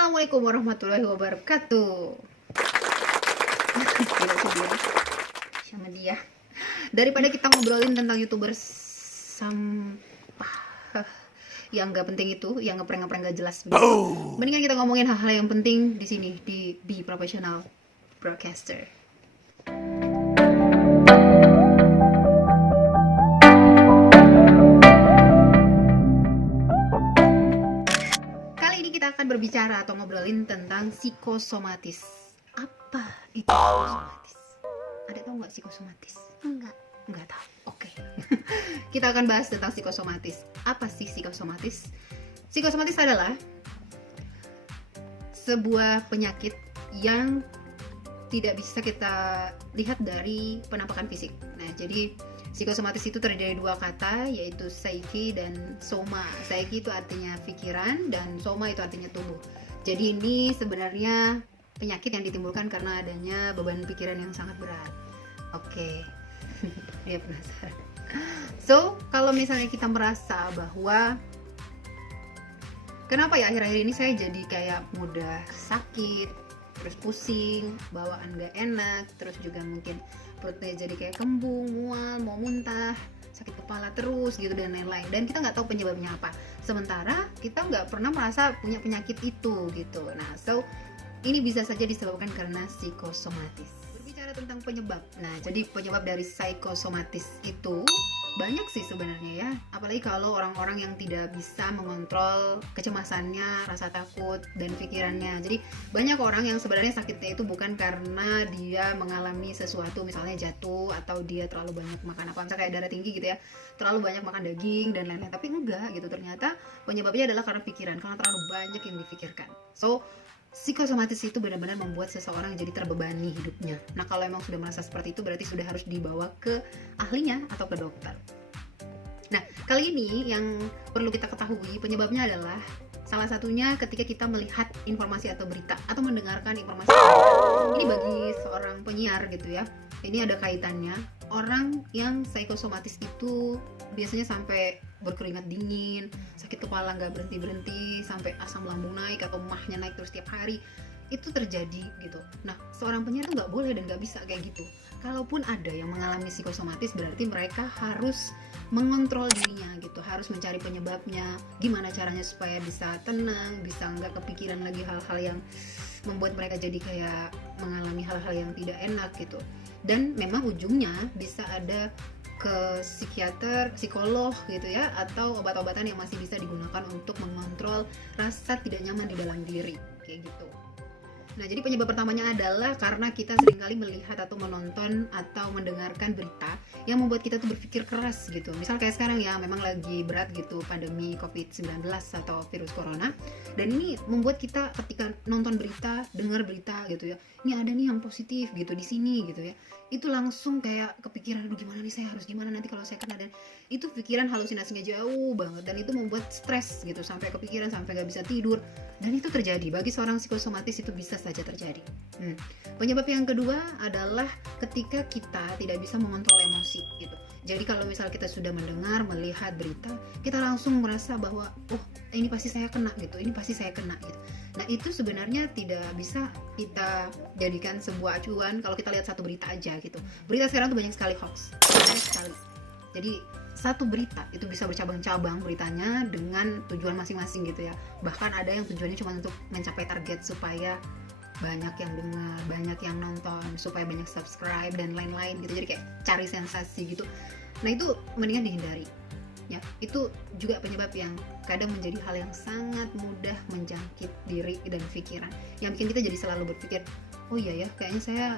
Assalamualaikum warahmatullahi wabarakatuh. Tidak sendiri sama dia. Daripada kita ngobrolin tentang YouTuber sampah yang nggak penting itu, yang ngeprank-ngeprank nggak jelas begitu. Mendingan kita ngomongin hal-hal yang penting di sini di Be Professional Broadcaster. Kita akan berbicara atau ngobrolin tentang psikosomatis. Apa itu psikosomatis? Ada tahu nggak psikosomatis? Enggak tahu. Oke. Kita akan bahas tentang psikosomatis. Apa sih psikosomatis? Psikosomatis adalah sebuah penyakit yang tidak bisa kita lihat dari penampakan fisik. Nah, jadi psikosomatis itu terdiri dari dua kata, yaitu psyche dan soma. Psyche itu artinya pikiran dan soma itu artinya tubuh. Jadi ini sebenarnya penyakit yang ditimbulkan karena adanya beban pikiran yang sangat berat. Oke. Dia penasaran. So, kalau misalnya kita merasa bahwa kenapa ya akhir-akhir ini saya jadi kayak mudah sakit, terus pusing, bawaan gak enak, terus juga mungkin perutnya jadi kayak kembung, mual, mau muntah, sakit kepala terus gitu dan lain-lain, dan kita nggak tahu penyebabnya apa, sementara kita nggak pernah merasa punya penyakit itu gitu. Nah, so ini bisa saja disebabkan karena psikosomatis. Berbicara tentang penyebab, nah jadi penyebab dari psikosomatis itu banyak sih sebenarnya ya, apalagi kalau orang-orang yang tidak bisa mengontrol kecemasannya, rasa takut dan pikirannya. Jadi banyak orang yang sebenarnya sakitnya itu bukan karena dia mengalami sesuatu, misalnya jatuh atau dia terlalu banyak makan apa, misalnya kayak darah tinggi gitu ya, terlalu banyak makan daging dan lain-lain, tapi enggak gitu, ternyata penyebabnya adalah karena pikiran, karena terlalu banyak yang dipikirkan. So psikosomatis itu benar-benar membuat seseorang jadi terbebani hidupnya. Nah, kalau emang sudah merasa seperti itu, berarti sudah harus dibawa ke ahlinya atau ke dokter. Nah, kali ini yang perlu kita ketahui penyebabnya adalah salah satunya ketika kita melihat informasi atau berita atau mendengarkan informasi. Ini bagi seorang penyiar gitu ya, ini ada kaitannya. Orang yang psikosomatis itu biasanya sampai berkeringat dingin, sakit kepala nggak berhenti-berhenti, sampai asam lambung naik atau mahnya naik terus tiap hari. Itu terjadi gitu. Nah, seorang penyiar itu nggak boleh dan nggak bisa kayak gitu. Kalaupun ada yang mengalami psikosomatis, berarti mereka harus mengontrol dirinya gitu, harus mencari penyebabnya, gimana caranya supaya bisa tenang, bisa nggak kepikiran lagi hal-hal yang membuat mereka jadi kayak mengalami hal-hal yang tidak enak gitu. Dan memang ujungnya bisa ada ke psikiater, psikolog gitu ya, atau obat-obatan yang masih bisa digunakan untuk mengontrol rasa tidak nyaman di dalam diri kayak gitu. Nah, jadi penyebab pertamanya adalah karena kita seringkali melihat atau menonton atau mendengarkan berita yang membuat kita tuh berpikir keras gitu. Misal kayak sekarang ya, memang lagi berat gitu pandemi COVID-19 atau virus corona. Dan ini membuat kita ketika nonton berita, dengar berita gitu ya, ini ada nih yang positif gitu di sini gitu ya, itu langsung kayak kepikiran, aduh gimana nih, saya harus gimana nanti kalau saya kena, dan itu pikiran halusinasinya jauh banget, dan itu membuat stres gitu, sampai kepikiran, sampai gak bisa tidur. Dan itu terjadi bagi seorang psikosomatis, itu bisa saja terjadi. Penyebab yang kedua adalah ketika kita tidak bisa mengontrol emosi gitu. Jadi kalau misal kita sudah mendengar, melihat berita, kita langsung merasa bahwa oh ini pasti saya kena gitu, ini pasti saya kena gitu. Nah, itu sebenarnya tidak bisa kita jadikan sebuah acuan kalau kita lihat satu berita aja gitu. Berita sekarang tuh banyak sekali hoax, banyak sekali. Jadi satu berita itu bisa bercabang-cabang beritanya dengan tujuan masing-masing gitu ya. Bahkan ada yang tujuannya cuma untuk mencapai target supaya banyak yang dengar, banyak yang nonton, supaya banyak subscribe dan lain-lain gitu. Jadi kayak cari sensasi gitu. Nah, itu mendingan dihindari. Ya, itu juga penyebab yang kadang menjadi hal yang sangat mudah menjangkit diri dan pikiran, yang bikin kita jadi selalu berpikir, oh iya ya, kayaknya saya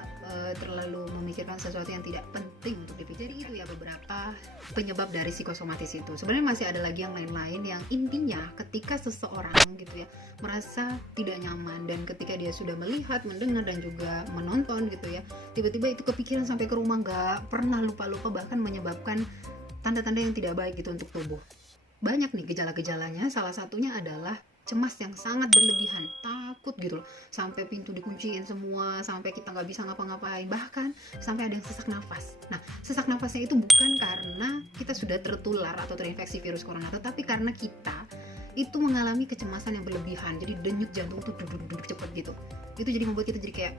terlalu memikirkan sesuatu yang tidak penting untuk dipikir. Jadi itu ya beberapa penyebab dari psikosomatis itu. Sebenarnya masih ada lagi yang lain-lain, yang intinya ketika seseorang gitu ya merasa tidak nyaman, dan ketika dia sudah melihat, mendengar dan juga menonton gitu ya, tiba-tiba itu kepikiran sampai ke rumah, nggak pernah lupa-lupa, bahkan menyebabkan tanda-tanda yang tidak baik gitu untuk tubuh. Banyak nih gejala-gejalanya, salah satunya adalah cemas yang sangat berlebihan, takut gitu loh, sampai pintu dikunciin semua, sampai kita nggak bisa ngapa-ngapain, bahkan sampai ada yang sesak nafas. Nah, sesak nafasnya itu bukan karena kita sudah tertular atau terinfeksi virus corona, tetapi karena kita itu mengalami kecemasan yang berlebihan, jadi denyut jantung tuh duduk cepet gitu. Itu jadi membuat kita jadi kayak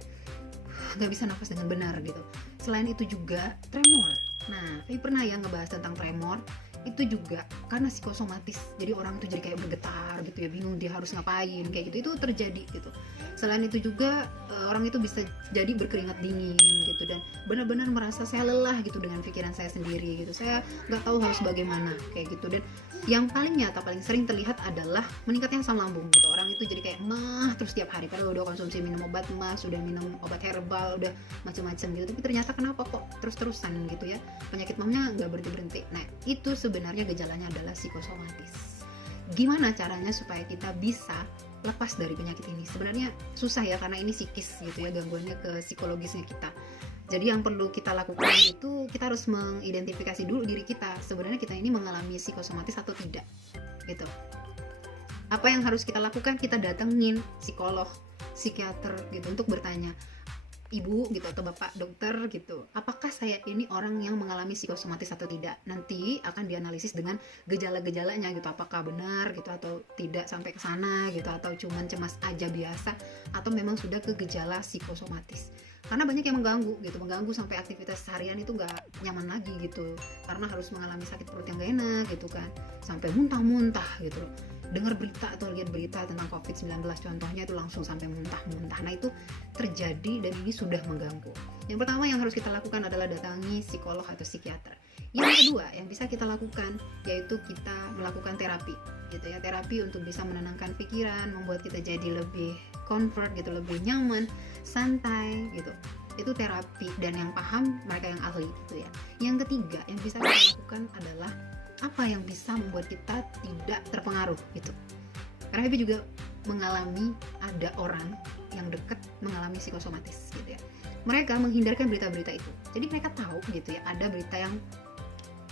nggak bisa nafas dengan benar gitu. Selain itu juga tremor. Nah, Faye pernah ya ngebahas tentang tremor. Itu juga karena psikosomatis, jadi orang tuh jadi kayak bergetar gitu ya, bingung dia harus ngapain kayak gitu. Itu terjadi gitu. Selain itu juga orang itu bisa jadi berkeringat dingin gitu, dan benar-benar merasa saya lelah gitu dengan pikiran saya sendiri gitu, saya nggak tahu harus bagaimana kayak gitu. Dan yang paling nyata, paling sering terlihat adalah meningkatnya asam lambung gitu. Orang itu jadi kayak mah terus tiap hari, padahal udah konsumsi minum obat mah, sudah minum obat herbal, udah macam-macam gitu, tapi ternyata kenapa kok terus-terusan gitu ya, penyakit mamnya nggak berhenti-berhenti. Nah, itu sebenarnya gejalanya adalah psikosomatis. Gimana caranya supaya kita bisa lepas dari penyakit ini? Sebenarnya susah ya, karena ini psikis gitu ya, gangguannya ke psikologisnya kita. Jadi yang perlu kita lakukan itu, kita harus mengidentifikasi dulu diri kita, sebenarnya kita ini mengalami psikosomatis atau tidak gitu. Apa yang harus kita lakukan? Kita datengin psikolog, psikiater gitu untuk bertanya, ibu gitu atau bapak dokter gitu, apakah saya ini orang yang mengalami psikosomatis atau tidak. Nanti akan dianalisis dengan gejala-gejalanya gitu, apakah benar gitu atau tidak sampai ke sana gitu, atau cuman cemas aja biasa, atau memang sudah ke gejala psikosomatis. Karena banyak yang mengganggu sampai aktivitas harian itu nggak nyaman lagi gitu, karena harus mengalami sakit perut yang gak enak gitu kan, sampai muntah-muntah gitu. Dengar berita atau lihat berita tentang COVID-19 contohnya, itu langsung sampai muntah-muntah. Nah, itu terjadi dan ini sudah mengganggu. Yang pertama yang harus kita lakukan adalah datangi psikolog atau psikiater. Yang kedua yang bisa kita lakukan yaitu kita melakukan terapi gitu ya, terapi untuk bisa menenangkan pikiran, membuat kita jadi lebih comfort gitu, lebih nyaman, santai gitu. Itu terapi, dan yang paham mereka yang ahli gitu ya. Yang ketiga yang bisa kita lakukan adalah apa yang bisa membuat kita tidak terpengaruh gitu. Karena Happy juga mengalami, ada orang yang dekat mengalami psikosomatis gitu ya. Mereka menghindarkan berita-berita itu. Jadi mereka tahu gitu ya, ada berita yang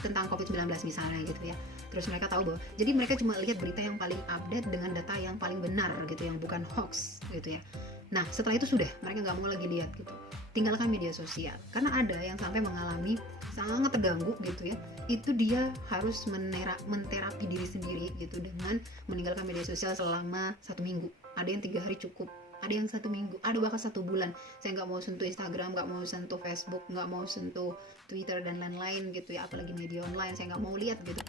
tentang COVID-19 misalnya gitu ya. Terus mereka tahu bahwa, jadi mereka cuma lihat berita yang paling update dengan data yang paling benar gitu, yang bukan hoax gitu ya. Nah, setelah itu sudah, mereka nggak mau lagi lihat gitu. Tinggalkan media sosial. Karena ada yang sampai mengalami sangat terganggu gitu ya, itu dia harus menterapi diri sendiri gitu dengan meninggalkan media sosial selama 1 minggu. Ada yang 3 hari cukup, ada yang 1 minggu, ada bahkan 1 bulan. Saya nggak mau sentuh Instagram, nggak mau sentuh Facebook, nggak mau sentuh Twitter dan lain-lain gitu ya, apalagi media online, saya nggak mau lihat gitu,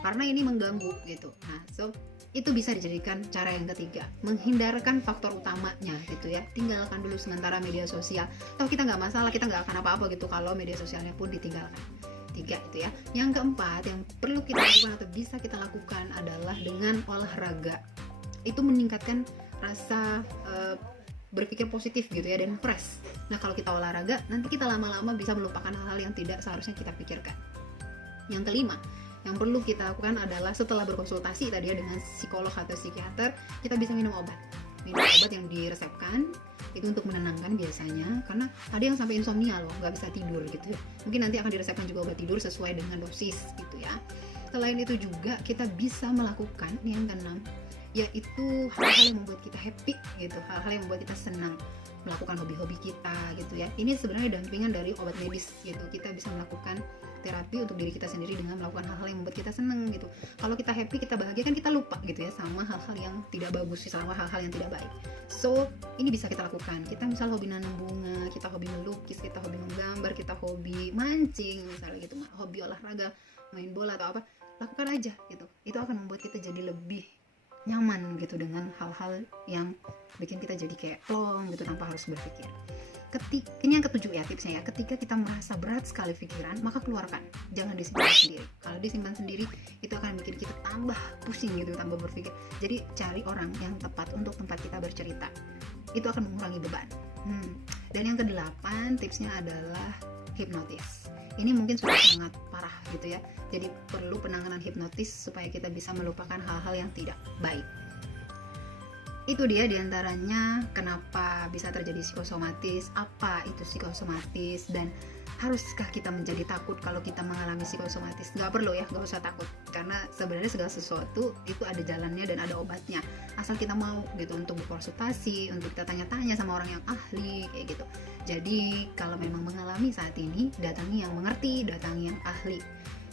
karena ini mengganggu gitu. Nah, so itu bisa dijadikan cara yang ketiga, menghindarkan faktor utamanya gitu ya. Tinggalkan dulu sementara media sosial. Toh kita nggak masalah, kita nggak akan apa-apa gitu kalau media sosialnya pun ditinggalkan. 3 itu ya. Yang keempat yang perlu kita lakukan atau bisa kita lakukan adalah dengan olahraga. Itu meningkatkan rasa berpikir positif gitu ya, dan fresh. Nah, kalau kita olahraga, nanti kita lama-lama bisa melupakan hal-hal yang tidak seharusnya kita pikirkan. Yang kelima yang perlu kita lakukan adalah setelah berkonsultasi tadi ya dengan psikolog atau psikiater, kita bisa minum obat yang diresepkan. Itu untuk menenangkan biasanya, karena ada yang sampai insomnia loh, nggak bisa tidur gitu ya. Mungkin nanti akan diresepkan juga obat tidur sesuai dengan dosis gitu ya. Selain itu juga kita bisa melakukan yang keenam, yaitu hal-hal yang membuat kita happy gitu, hal-hal yang membuat kita senang, melakukan hobi-hobi kita gitu ya. Ini sebenarnya dampingan dari obat medis gitu. Kita bisa melakukan terapi untuk diri kita sendiri dengan melakukan hal-hal yang membuat kita senang gitu. Kalau kita happy, kita bahagia, kan kita lupa gitu ya sama hal-hal yang tidak bagus, sama hal-hal yang tidak baik. So, ini bisa kita lakukan. Kita misal hobi nanam bunga, kita hobi melukis, kita hobi menggambar, kita hobi mancing misalnya gitu, hobi olahraga, main bola atau apa, lakukan aja gitu. Itu akan membuat kita jadi lebih nyaman gitu dengan hal-hal yang bikin kita jadi kayak plong gitu tanpa harus berpikir. Ini yang ketujuh ya tipsnya ya, ketika kita merasa berat sekali pikiran, maka keluarkan, jangan disimpan sendiri. Kalau disimpan sendiri itu akan bikin kita tambah pusing gitu, tambah berpikir. Jadi cari orang yang tepat untuk tempat kita bercerita, itu akan mengurangi beban. Dan yang kedelapan tipsnya adalah hipnotis. Ini mungkin sudah sangat parah gitu ya, jadi perlu penanganan hipnotis supaya kita bisa melupakan hal-hal yang tidak baik. Itu dia diantaranya kenapa bisa terjadi psikosomatis, apa itu psikosomatis, dan haruskah kita menjadi takut kalau kita mengalami psikosomatis? Nggak perlu ya, nggak usah takut, karena sebenarnya segala sesuatu itu ada jalannya dan ada obatnya, asal kita mau gitu untuk berkonsultasi, untuk kita tanya-tanya sama orang yang ahli kayak gitu. Jadi kalau memang mengalami saat ini, datangi yang mengerti, datangi yang ahli.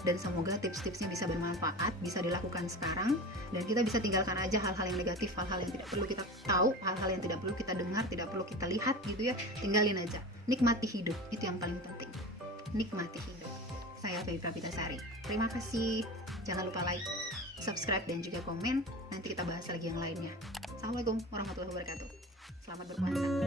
dan semoga tips-tipsnya bisa bermanfaat, bisa dilakukan sekarang, dan kita bisa tinggalkan aja hal-hal yang negatif, hal-hal yang tidak perlu kita tahu, hal-hal yang tidak perlu kita dengar, tidak perlu kita lihat gitu ya. Tinggalin aja, nikmati hidup, itu yang paling penting, nikmati hidup. Saya Feby Prapitasari, terima kasih. Jangan lupa like, subscribe, dan juga komen. Nanti kita bahas lagi yang lainnya. Assalamualaikum warahmatullahi wabarakatuh. Selamat berpuasa.